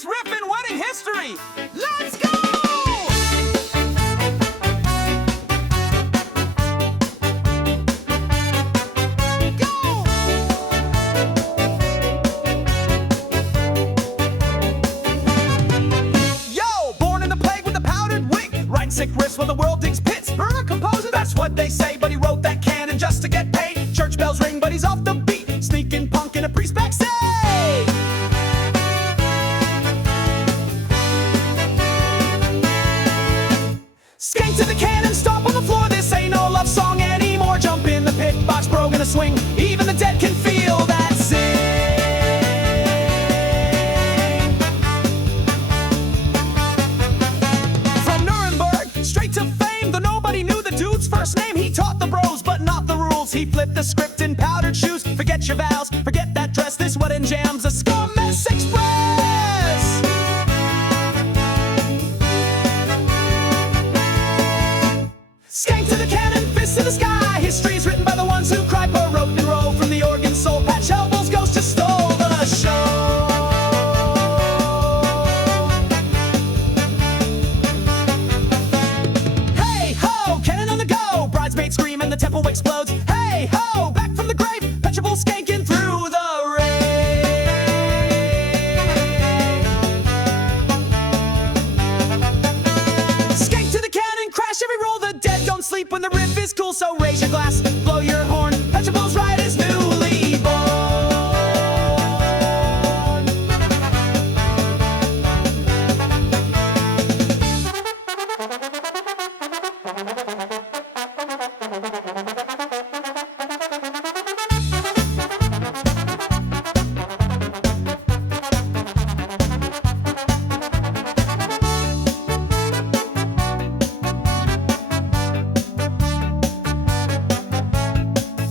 greatest riff in wedding history. Let's go! Sick riffs while the world digs pits. Composer, that's what they say, but he wrote that canon just to get paid. Church bells ring, but he's off the beat, sneaking punk in a priest backstage. Skank to the cannon, stomp on the floor. This ain't no love song anymore. Jump in the pit box, bro, gonna swing. Even the dead can feel that sing. First name, he taught the bros, but not the rules. He flipped the script in powdered shoes. Forget your vows, forget that dress. This wedding jam's a Ska Mess Express. Skank to the cannon, fist to the sky. History's written by the ones who cry. Per wrote and roll from the organ soul. Pachelbel's ghost just stole the show. Scream and the temple explodes. Hey ho, back from the grave, Pachelbel skanking through the rain. Skank to the cannon, crash every roll. The dead don't sleep when the riff is cool, so raise your glass, blow your horn. Pachelbel's ride is newly born.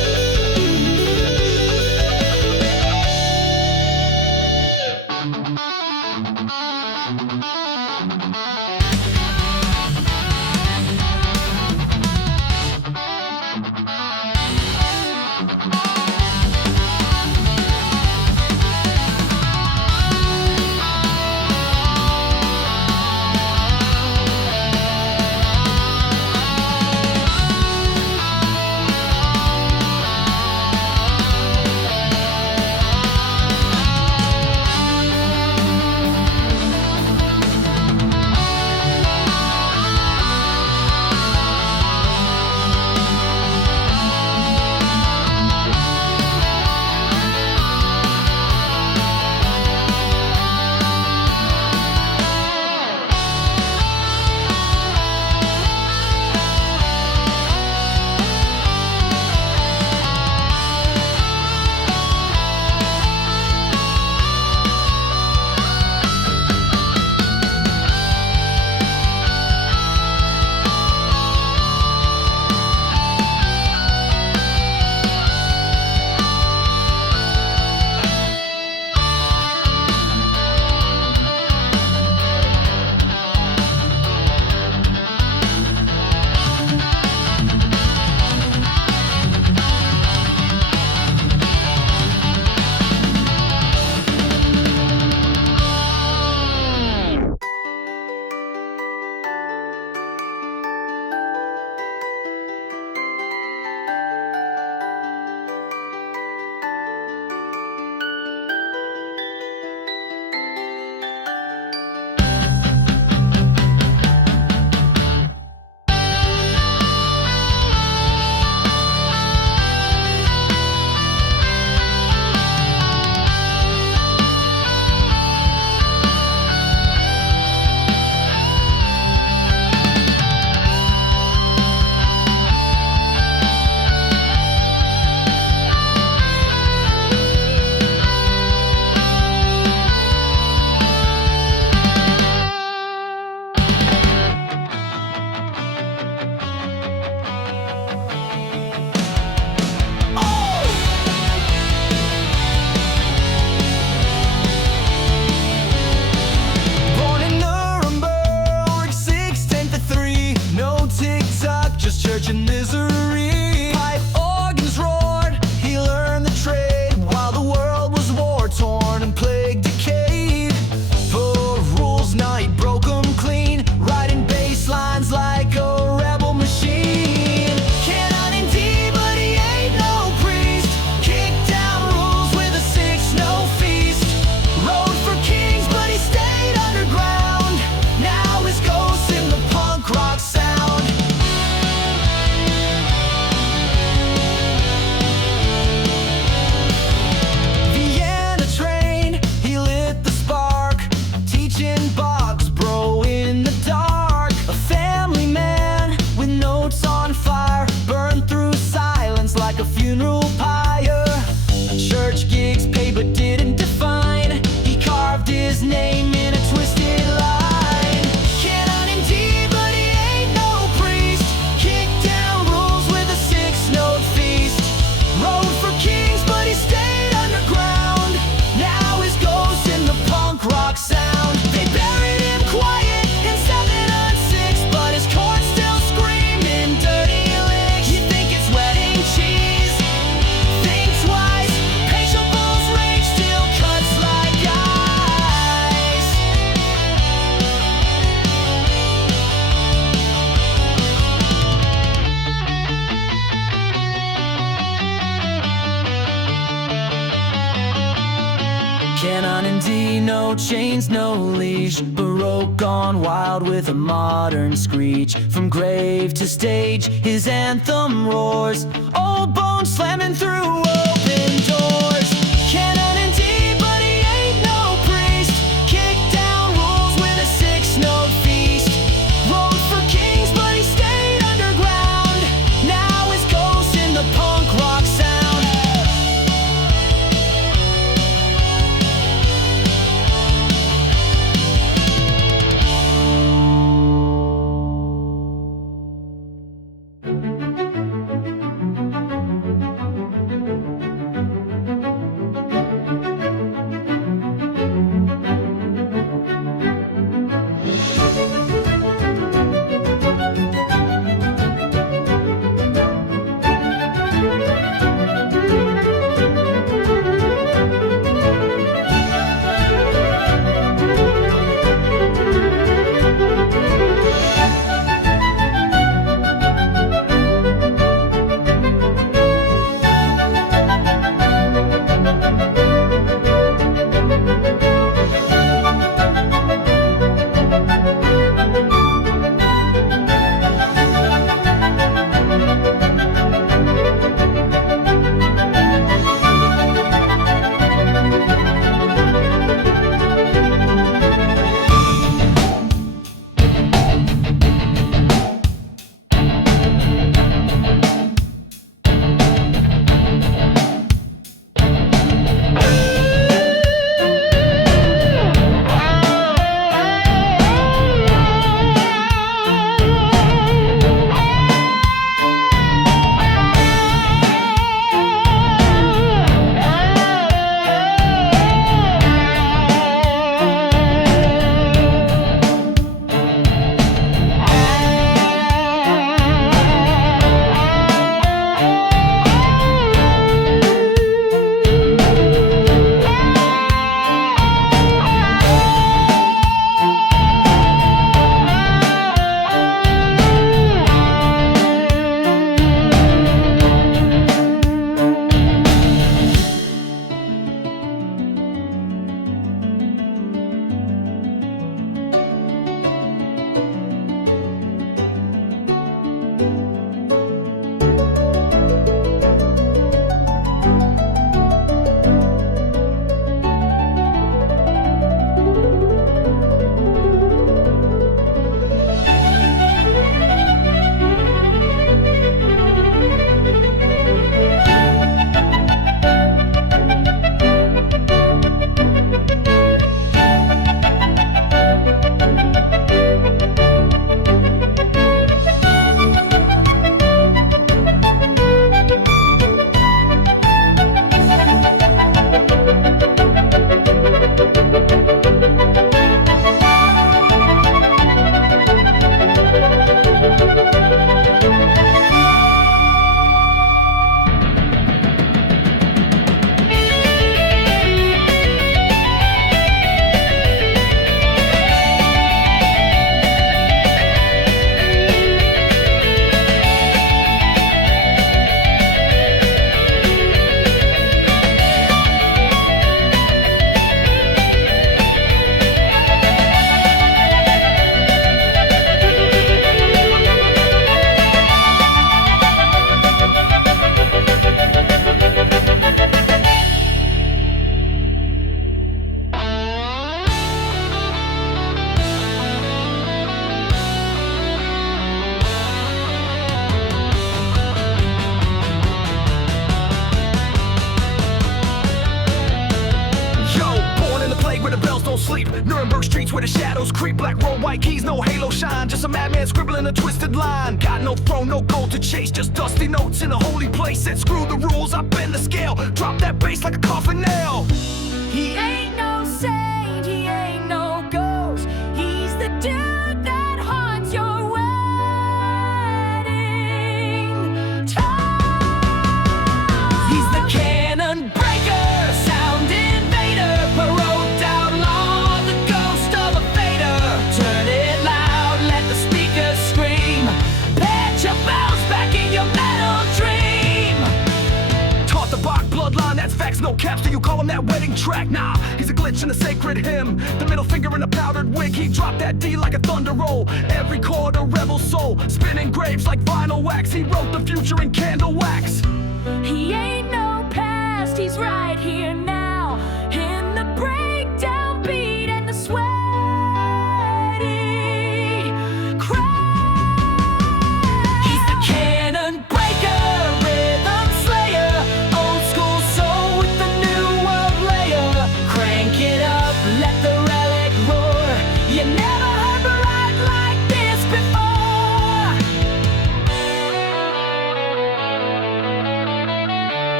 Dandy, no chains, no leash, Baroque gone wild with a modern screech. From grave to stage, his anthem roars, old bones slamming through open doors. Canon indeed, but he ain't no priest. Kick down rules with a six-note feast. Rode for kings, but he stayed underground. Now his ghost in the punk rock sound. where the shadows creep. Black robe, white keys, no halo shine. Just a madman scribbling a twisted line. Got no throne, no gold to chase. Just dusty notes in a holy place. Said screw the rules, I bend the scale. Drop that bass like a coffin nail. He ain't no saint, he ain't no ghost. He's the dude that haunts your wedding toast. He's the cannon breaker, sound invader, paroled outlaw, the ghost of a fader. Turn it loud, let the speakers scream. Pachelbel's back in your metal dream. Taught the Bach bloodline, that's facts, no caps. Do you call him that wedding track? Nah, he's a glitch in a sacred hymn. The middle finger in a powdered wig, he dropped that D like a thunder roll. Every chord a rebel soul, spinning graves like vinyl wax. He wrote the future in candle wax. He ain't no past, he's right here now. In the breakdown beat and the sweaty crash. He's the canon breaker, rhythm slayer, old school soul with the new world layer. Crank it up, let the relic roar. You never heard rock like this before.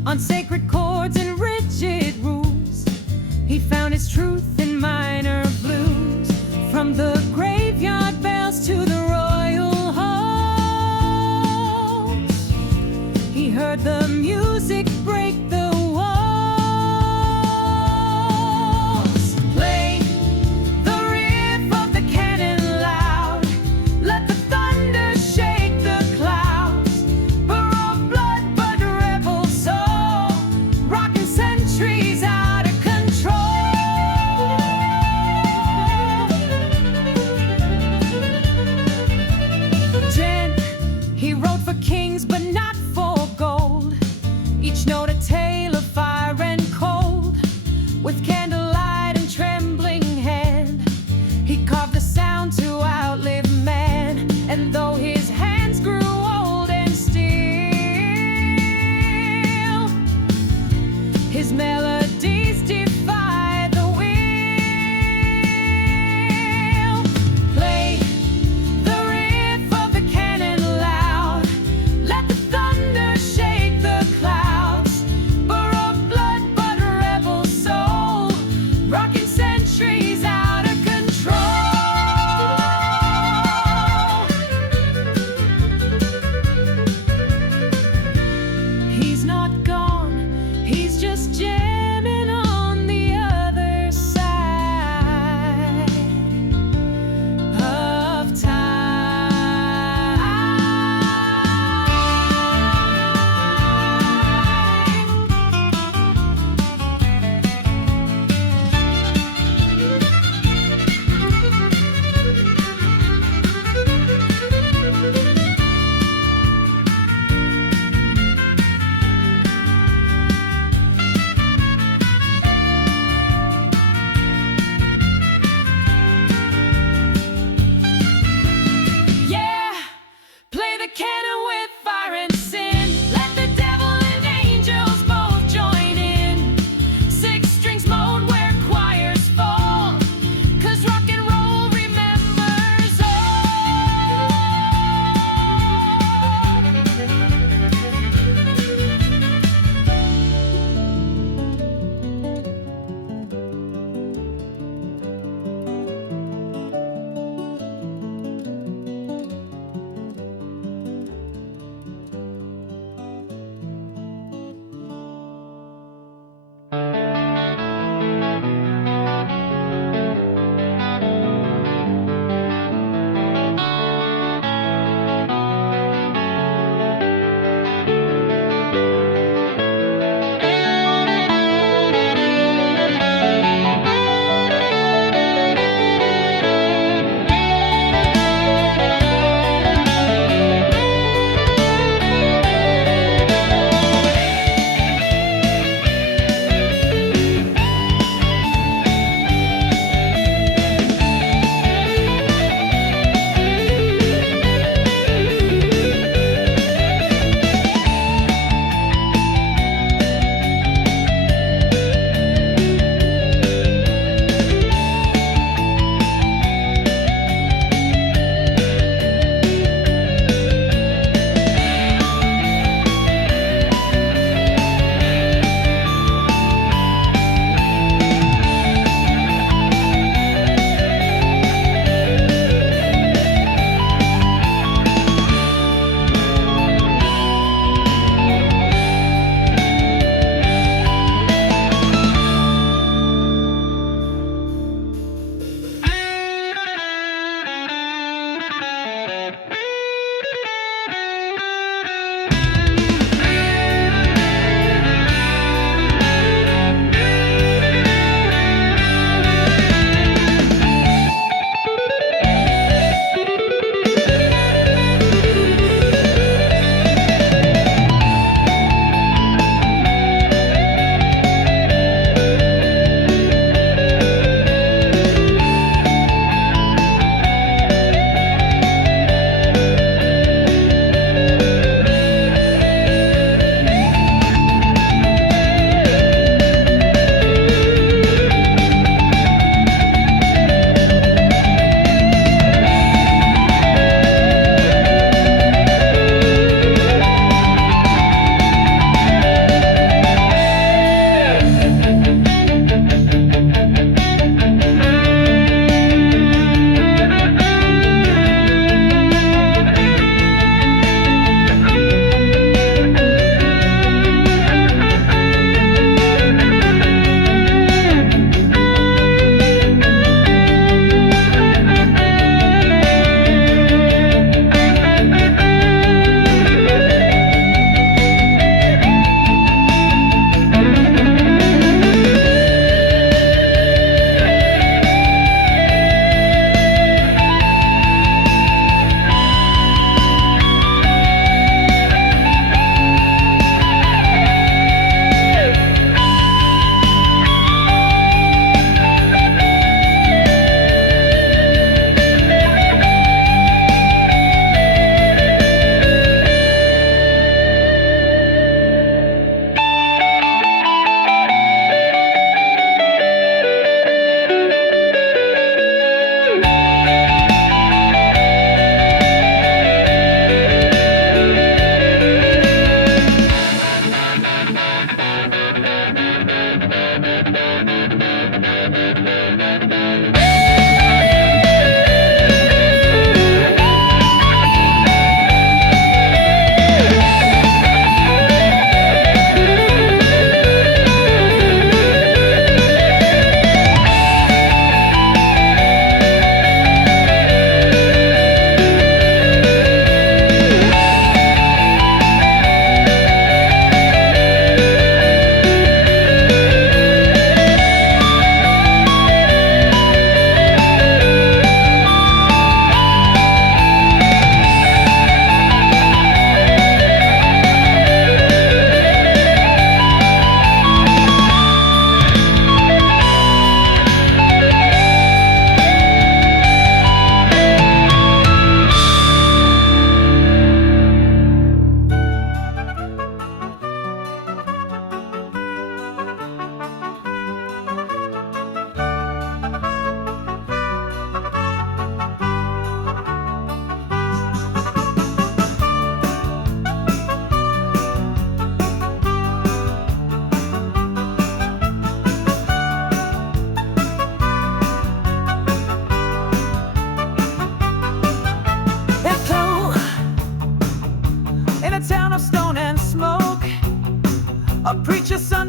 on sacred chords and rigid rules. He found his truth in minor blues, from the graveyard bells to the royal halls. He heard the music break the walls. Play the riff of the cannon loud, let the thunder shake the clouds. Baroque blood but rebel soul, rocking centuries out of control. Gent, he wrote for kings but not for gold, each note a tale of fire and cold. With candlelight and trembling hand, he carved the sound to outlive man. And though his hands grew old and still, his melodies defy the will. Play the riff of the cannon loud, let the thunder shake the clouds. Baroque blood but rebel soul, rocking centuries out of control. He's not gone, he's just jamming on the other side of Yeah, play the cannon with fire and sin. Let the devil and angels both join in. Six strings moan where choirs fall, 'cause rock and roll remembers all.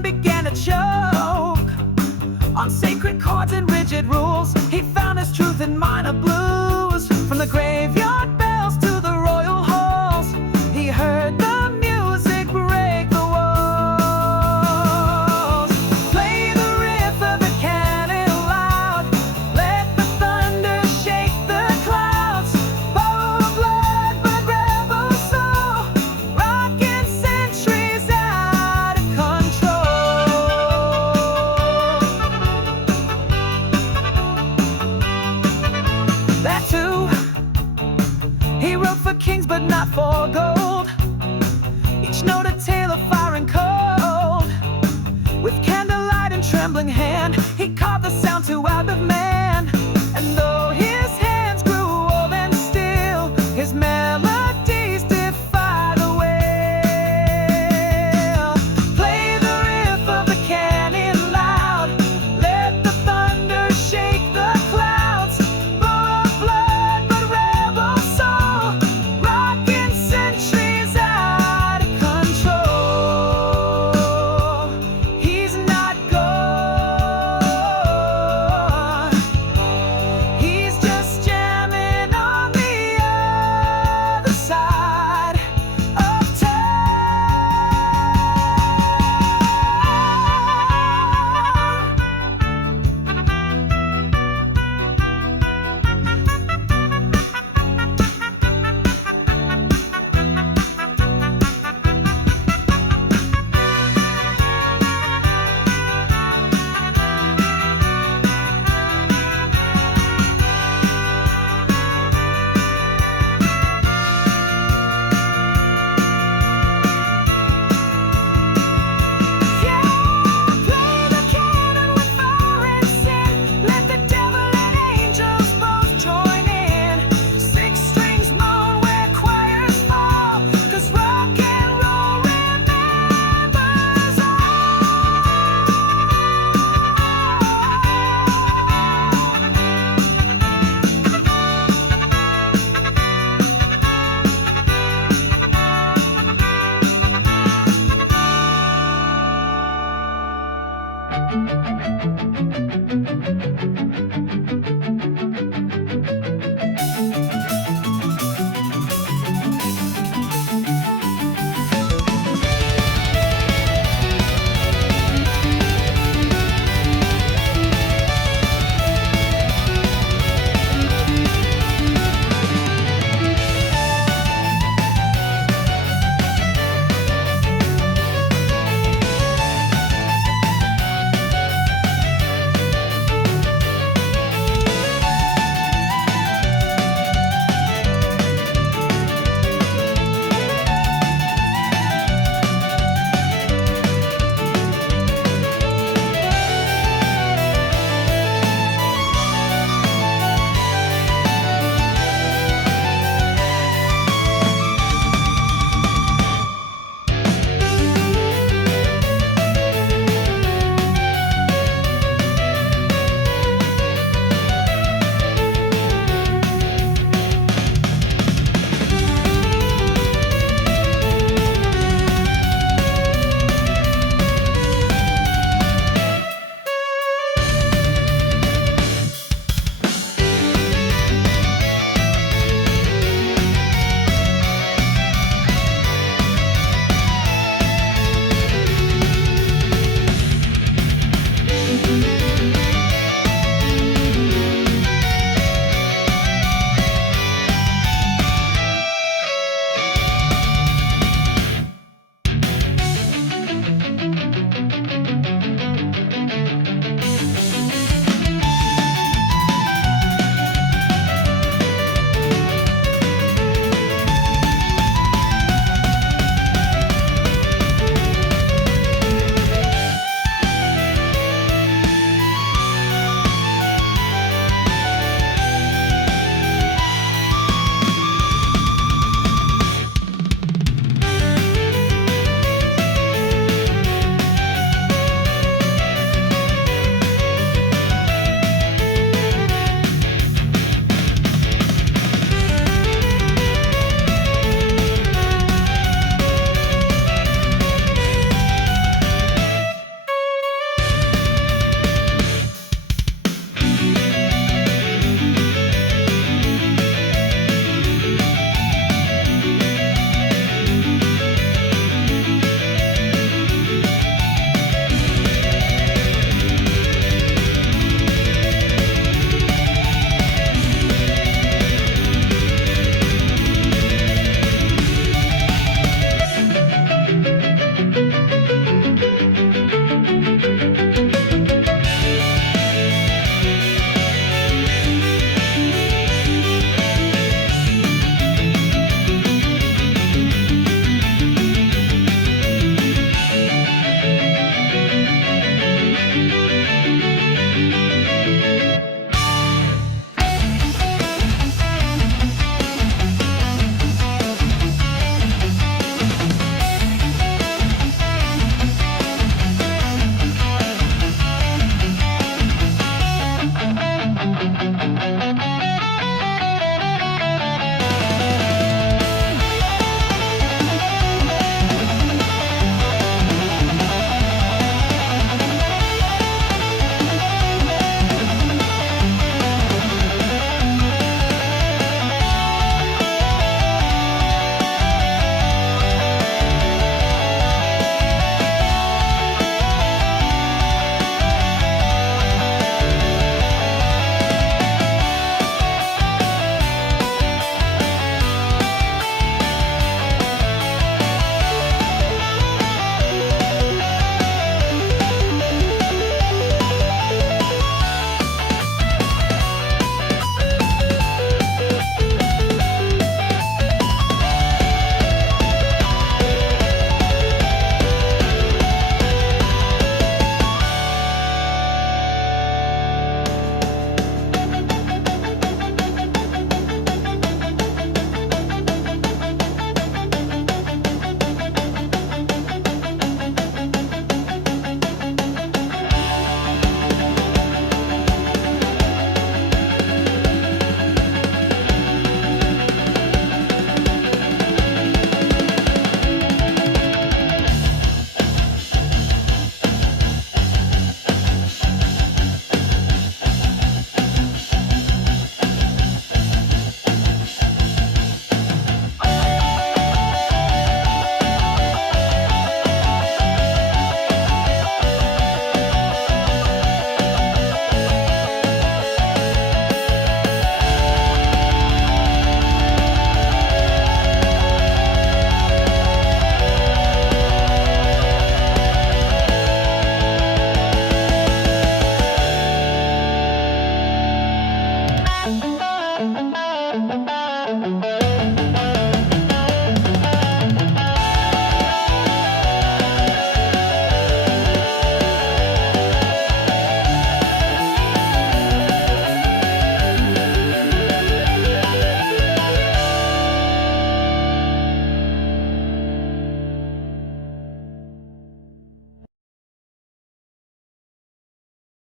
and began to choke on sacred chords and rigid rules. He found his truth in minor blues. From the graveyard bells to the royal halls, he heard the music break the walls. Play the riff of the cannon loud, let the thunder shake the clouds. Borrow blood but rebel soul, rocking centuries out of control. That too, he wrote for kings but not for gold. Each note a tale of fire and cold. With candlelight and trembling hand, he carved the sound to out of man. And though his hands grew old and still, his melodies defy the will. Play the riff of the cannon loud, let the thunder shake the clouds. Borrow blood but rebel soul, rocking centuries out of control. He's not gone, he's just jamming on the other side of Play the canon with fire and sin. Let the devil and angels both join in. Six strings moan where choirs fall, 'cause rock and roll remembers all.